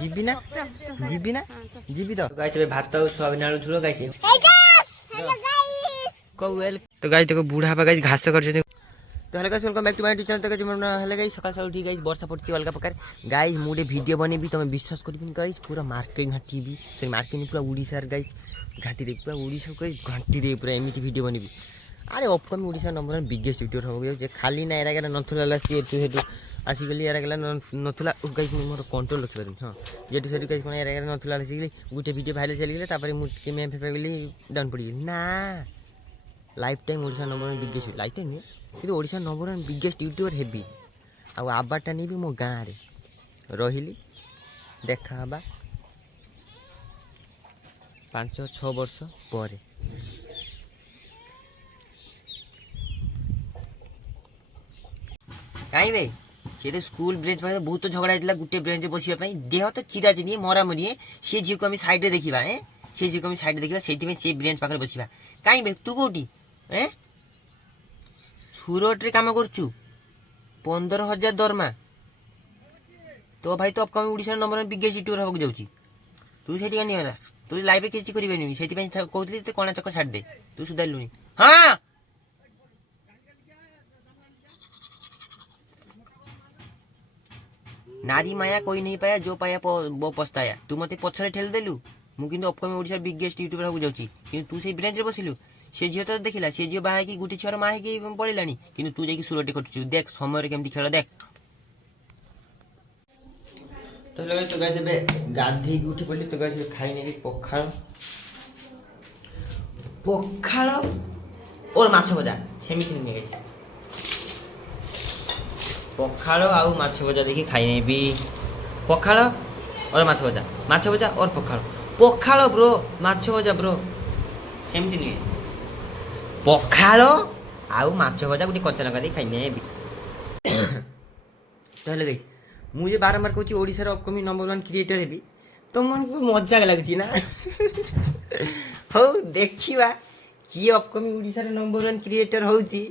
GB ना GB तो guys भाई भात और सोयाबीन आलू झोल गाइस तो गाइस देखो बूढ़ा बा गाइस घास कर तो hello guys welcome back to my YouTube channel. तो मन हेलो गाइस सकाल सकाल उठी गाइस वर्षा पड़ती अलग प्रकार गाइस मुझे वीडियो बनेबी तुम विश्वास करबी गाइस पूरा मार्केट घाटी सॉरी मार्केट पूरा उड़ीसार गाइस घाटी देख पूरा उड़ीसा गाइस घाटी दे पूरा एमती वीडियो बनेबी। अरे upcoming Orissa number one biggest YouTuber हो खाली ना एरा नथुला सी आसिगली एरा नथुला गाइस मोर कंट्रोल रखी पारे हाँ जेटू से गाइस कोन एरा नथुला आसिगली गोटे वीडियो भाइरल चली गले तापर मु के मैं फेफे गली डाउन पड़ी गली ना lifetime Odisha number one biggest lifetime कि Odisha number one biggest YouTuber हेबी आवार्डटा नहीं मो गाँव में रही देखा 5-6 वर्ष पर कहीं भाई सी स्कूल ब्रेंच में बहुत झगड़ा होता गोटे ब्रेंच बसवाई देह तो चिरा चिनी मरा मरी सी झील को सैड्रे देखा सी झील को सैड्रे देखा से ब्रेंच पाखे बसवा कहीं भाई तू कौटी सुरट रे काम करचु 15,000 दरमा तो भाई तो upcoming Orissa number biggest YouTuber होगा जाऊँगी तू से नहीं तू लाइव किसी करें से कहती तो कणा चक्कर छाड़ दे तू सुधारू हाँ नारी माया कोई नहीं पाया जो पाया वो पछताया तू मत पछरे ठेल देलु मुझे अपकमिंग ओडिशा बिगेस्ट यूट्यूबर होगा जाऊँगी कि तू से ब्रेंच रे बसिलु से झील तो देखला से झील बाहा कि गोटे छुआर माँ हो पड़ेगा कि तू जाकि सुरटे कटुचु देख समय केमती खेल देख तो लगे तो गाइस बे गाधे की उठी पड़ी तो गाइस खाई नहीं पखाल पखाल और माछ भजा सेमिति नहीं गाइस पखाल आउ माछ भजा देखि खाई नहीं भी पखाल और माछ भजा और पखाल ब्रो माछ भजा ब्रो सेमिति नहीं पखाल आउ माछ भजा गोटे कच्चा लगा दे खाई नहीं भी तो हेलो गाइस मुझे बारंबार कहूँ ओडिशार अपकमिंग नंबर वन क्रिएटर हेबी तो मन को मजा लगुच ना हो देखा किए अपकमिंग ओडिशार नंबर वन क्रिएटर होची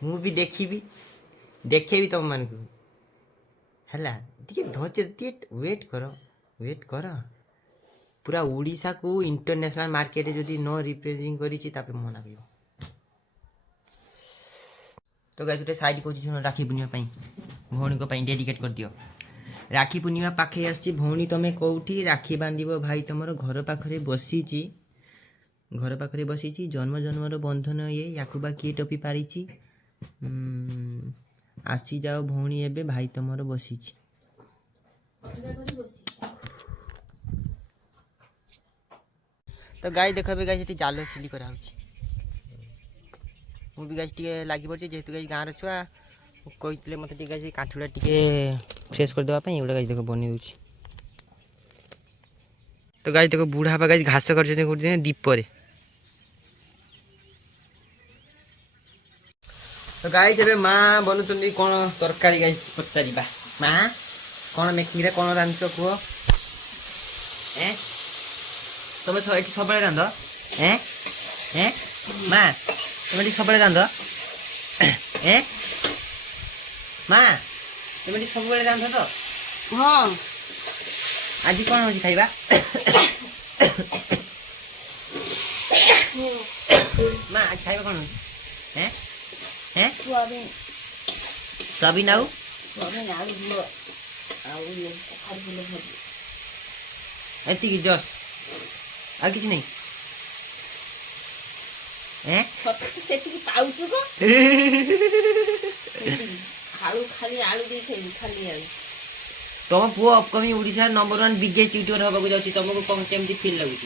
मु भी देखेबी तुम मान को हैला टिके धोचे वेट कर पूरा ओडिशा को इंटरनेशनल मार्केट जदि न रिप्रेजेंट करिछि तापर मना करियो तो गाइस गोटे साइड कहूँ राखी पूर्णिमा भौणी को डेडिकेट कर दियो राखी पूर्णिमा पाखे आसची भौणी तमें कौटी राखी बांधिब भाई तुमर घर पाखरे बसीची जन्म जन्मर बंधन ये याकुबा किए टपी पारिची आसी जाओ भौणी एबे भाई तुमर बसीची तो गाय देख गाय से जाल सिली करा मुझे गाय टे लगी पड़े जेहेतु गाय गाँव छुआ कहते मत काठुड़ा टे फ्रेश करदेवाई एगुड़ा गाय देख बन तो गाय देख बुढ़ा बा गाय घास कर दीपर तो गाय जब माँ बनू कौन तरकारी गाय पचार माँ कौन मेकिंग कौन रांध कह तुम सब रांध माँ तुम सब रांध माँ तुम सब रांध तो हाँ आज कौन हो खाइबा माँ आज खाइबा कौन हैं हैं सोयाबीन आउ एति जस्ट आ किसी नहीं हैं सेठी पाउछु को आलू खाली आलू दे खाली आलू तुम पुओ upcoming Odisha number one biggest YouTuber होगा जाऊँगी तुमको कौन केमती फील लगुच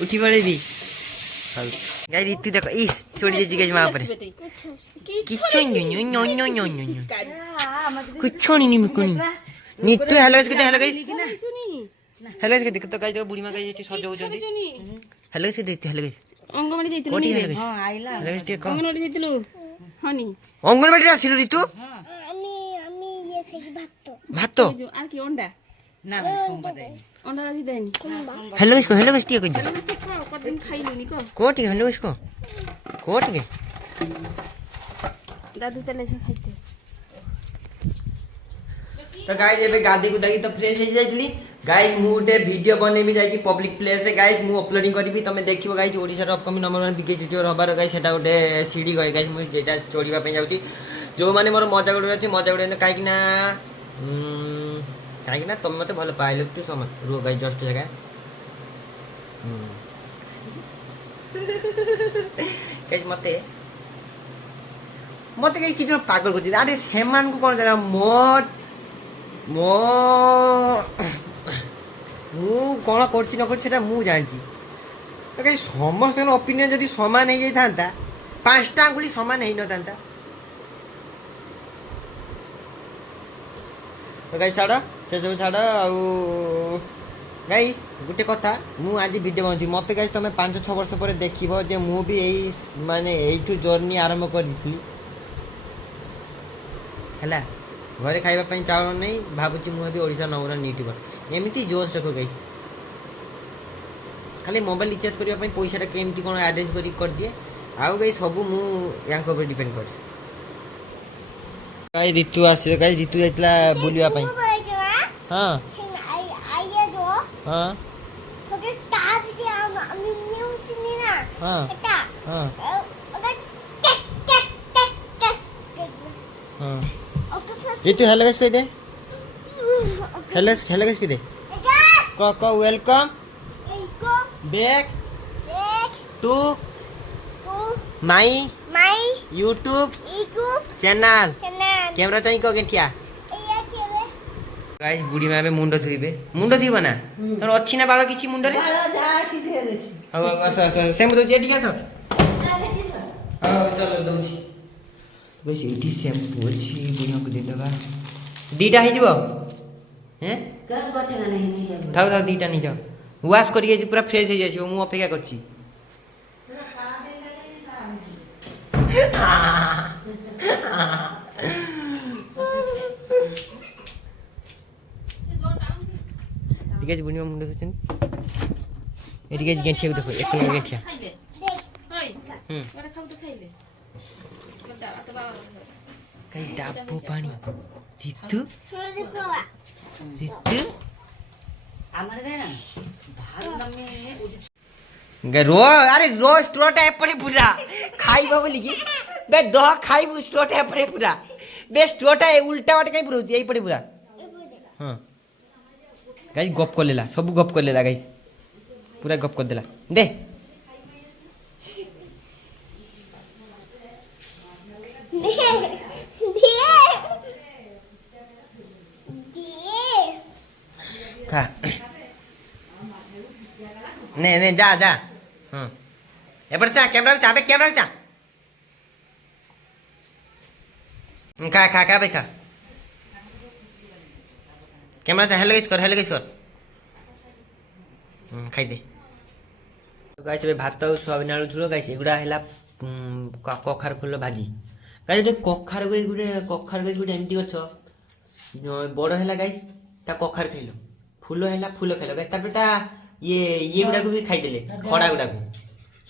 उठी पड़े भी गाय ऋतु देख इस छोड़ी दे गाइस मां पर कुछ नहीं मिकुनी Neetu hello guys hello guys देख तो गाइस बुढ़ी मां गाइस सज हो जंदी हेलो गाइस देते हेलो गाइस अंगनवाड़ी देतिलु नी हां आइला हेलो गाइस टेक अंगनवाड़ी देतिलु हनी अंगनवाड़ी आसिलु ऋतु আমি ये থেকে भात আর কি अंडा না সোমবার দেই अंडा आदि देनी हेलो गाइस टिके कहि हेलो गाइस खाओ कदिन खाइलु नी को कोटी हेलो गाइस कोटी के दादू चले से खाइते तो गाइस एबे गादी गुदाई तो फ्रेश हो जाइतली गाइस मु उठे वीडियो बनेबी जाई पब्लिक प्लेस रे गाइस मु अपलोडिंग करबी तमे देखिबो गाइस ओडिसा रो अपकमिंग नंबर 1 बिके जुजोर हबार गाइस सेटा गोटे सीडी गय गाइस मु जेटा चोड़ीबा पे जाउची जो माने मोर मजा गुडे अछि मजा गुडे काई कि ना तुम मते भलो पाइलो तू सम रो गाइस जस्ट जगह गाइस मते गाइस कि पागल करती अरे सेमान को कोन जरा मोर मो मु कौन करछि न करछि सेटा मु जानछि तो कहीं समस्त ओपिनियन जदि समान हो जाता 5टा आंगुली समान हो न था तो गाई छाड़ से सब छाड़ गाई गोटे कथा मु आज वीडियो बनछि मते गाइस तुम 5-6 वर्ष पर देखिबो जे मु भी एई माने एइठु जर्नी आरंभ करथि हला घरे खाइबा ପାଇଁ ଚାଉଳ ନାହିଁ ଭାବୁଛି ମୁଁ ଏବେ ଓଡ଼ିଶା ନମ୍ବର ୟୁଟ୍ୟୁବର ଏମିତି ଜୋସ୍ ରଖ ଗାଇସ୍ ଖାଲି ମୋବାଇଲ ରିଚାର୍ଜ କରିବା ପାଇଁ ପଇସାଟା କେମିତି କ'ଣ ଆରେଞ୍ଜ କରି କରିଦିଏ ଆଉ ଗାଇସ୍ ସବୁ ମୁଁ ୟାଙ୍କ ଉପରେ ଡିପେଣ୍ଡ କରେ ଗାଇସ୍ ରିତୁ ଆସିବ ଗାଇସ୍ ରିତୁ ଯାଇଥିଲା ବୁଲିବା ପାଇଁ ହଁ ହଁ ହଁ ହଁ ऋतु हेलो गाइस कह दे हेलो गाइस कह दे को welcome back to my YouTube channel camera चाहिए को गेठिया गाइस बुढ़ी मां में मुंड धुइबे मुंड धुइब ना तोर अछि ना बाल किछि मुंड रे हां बस सेम दो जेडी आस हां चलो दउछि गाइस एठी शैम्पू अछि बुढ़िया को दे देबा दीटा हे जिवो हैं कस बटेगा नहीं थाउ थाउ दीटा नहीं जाओ वाश करिए पूरा फ्रेश हो जाइछो मु अपेक्षा करछि ठीक है बुढ़िया मुंड छन एठी गाइस गेठिया देखो एक नंबर गेठिया गोटा खाउ तो खाइले कहीं डाबू पानी ऋतु रो अरे रो स्ट्रोटा एपटे पूरा खाइबो बोली की बे दह खाइबो स्ट्रोटा एपटे पूरा बे स्ट्रोटा उल्टा वाटे कहीं पुरोती एई पड़े पूरा हां गाइस गप कर लेला सब गप कर लेला गाइस पूरा गप कर देला दे खा नहीं जा जा हाँ एपट चा कैमरा चा बे कैमरा चा खा खा खा बे खा कैमरा चा हेलो गाइस कर खाई दे तो गाइस बे भात सोयाबीन आलू झोल गाइस एगुडा हैला कखार फुल भाजी गाइस जे कखार गई गुटे एमती गछ बड़ हैला गाइस ता कखार खाइलो फूल हैला फूल खाइलो गाइस तापर ता ये गुडा को भी खाई देले खड़ा गुडा को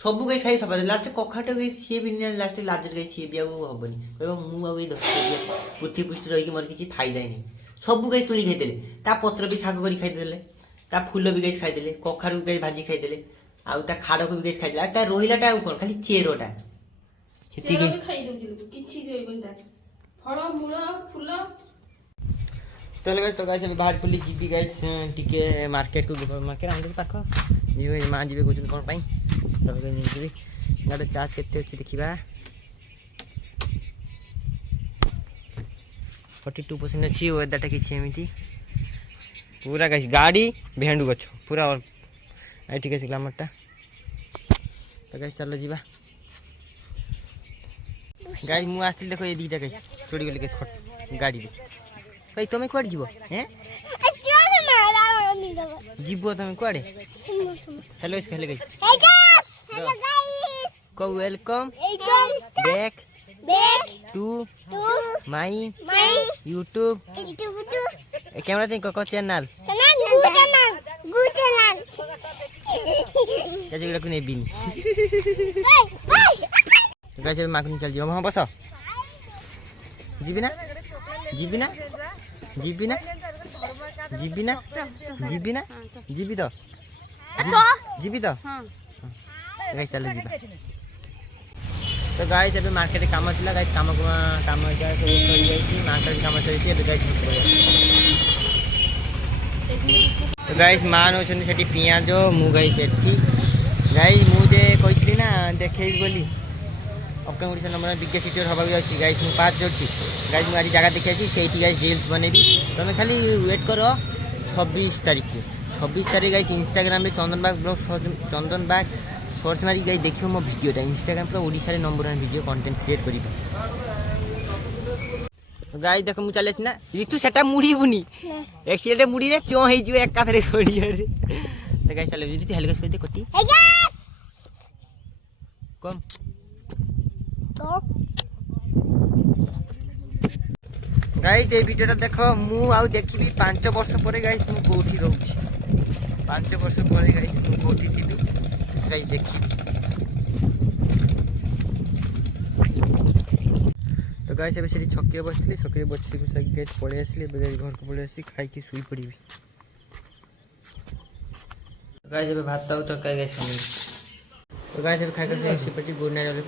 सब गाइस खाई सब लास्ट कखाटा गाइस सी भी लास्ट लाजर गाइस सी भी आ हबनी कहबो मु आ ए दस पुथी पुष्टि रही कि मोर किछि फायदा नहीं सब गाइस तुली खाई देले ता पत्र भी छाक करी खाई देले ता फूल भी गाइस खाई देले कखार को गाइस भाजी खाई देले आ ता खाड़ को भी गाइस खाई देले आ ता रोहिलाटा आ कोन खाली चेरोटा छेती चेरो भी खाई दउजिलु किछि देबन ता फळ मूळ फूल तो गाइस अभी बाहर पुली जीबी गाइस टिके मार्केट को मार्केट आंदर पाख जीवे मां जीवे कोचन कोन पई सब गाइस जीबी गाडो चार्ज केते अछि देखिबा 42% अछि वेदरटा किछि एमिति पूरा गाइस गाड़ी भेंडु गछ पूरा आई ठीक अछि ग्लामरटा तो गाइस चलो जीवा गाइस मु आस्ति देखो ए दीटा गाइस चोरी गेले गाइस गाड़ी रे भाई तुम कुआड़े जीव हैं जीव तुम कुआड़े हेलो इसका हेलो गाइस को welcome back to my YouTube camera चाहिए को चैनल क्या जगह को नहीं बिनी तो गाइस माखनी चल जीव हां बस ଯିବି ନା ଯିବି ନା ଯିବି ନା ଯିବି ନା ଯିବି ନା ଯିବି ତ ଯିବି ତ ଗାଇସ୍ ଚାଲ ଯିବା। तो गाइस ଏବେ ମାର୍କେଟରେ କାମ ଥିଲା ଗାଇସ୍ କାମ ସରିଯାଇଛି ମାର୍କେଟ କାମ ସରିଛି ଏବେ ଗାଇସ୍ तो गाइस ମା ନେଉଛନ୍ତି ସେଠି ପିଆଜ ମୁଁ ଗାଇସ୍ ସେଠି ଗାଇସ୍ ମୁଁ ଯେ କହିଥିଲି ନା ଦେଖେଇବି ବୋଲି ଅପକା ଓଡ଼ିଶା ନମ୍ବର ବିଜ୍ଞ ସିଟିର ହେବାକୁ ଯାଉଛି ଗାଇସ୍ ମୁଁ ପାସ୍ ଯାଉଛି ଗାଇସ୍ ମୁଁ ଆଜି ଜାଗା ଦେଖି ଆସିଛି ସେଇଠି ଗାଇସ୍ ରିଲ୍ସ ବନେଇବି ତମେ ଖାଲି ୱେଟ୍ କର 26 ତାରିଖକୁ 26 तारीख गाइस इंस्टाग्राम में चंदन बाग सर्च मारी गाइस देखियो मो वीडियोटा इंस्टाग्राम पर ओडिसा रे नंबर 1 वीडियो कंटेंट क्रिएट करी तो गाइस देखो मु चले ना ऋतु सेटा मुड़ी बुनी एक्सीडेंट मुड़ी रे चो हे जियो एक काथरे खड़िया रे तो गाइस चलो ऋतु हेलगस कर दे कोटी कम गाइस ये वीडियोटा देखो मु आउ देखिबी 5 वर्ष परे गाइस मु कोठी रहउची 5 वर्ष परे गाइस मु कोठी थिबी गाइस देखी तो गाइस ଏବେ ସେଠି ଛକିରେ ବସିଥିଲି ଛକିରେ ବସି ବସି ଗାଇस ପଳେଇ ଆସିଲି ଏବେ ଗାଇस ଘରକୁ ପଳେଇ ଆସିଲି ଖାଇକି ଶୋଇ ପଡ଼ିବି गाइस ଏବେ ଭାତ ଆଉ ତରକାରୀ ଗାଇस ଖାଇଲି तो गाइस ଏବେ ଖାଇକି ଶୋଇ ପଡ଼ିଛି ଗୁଡ୍ ନାଇଟ୍ ଅଲ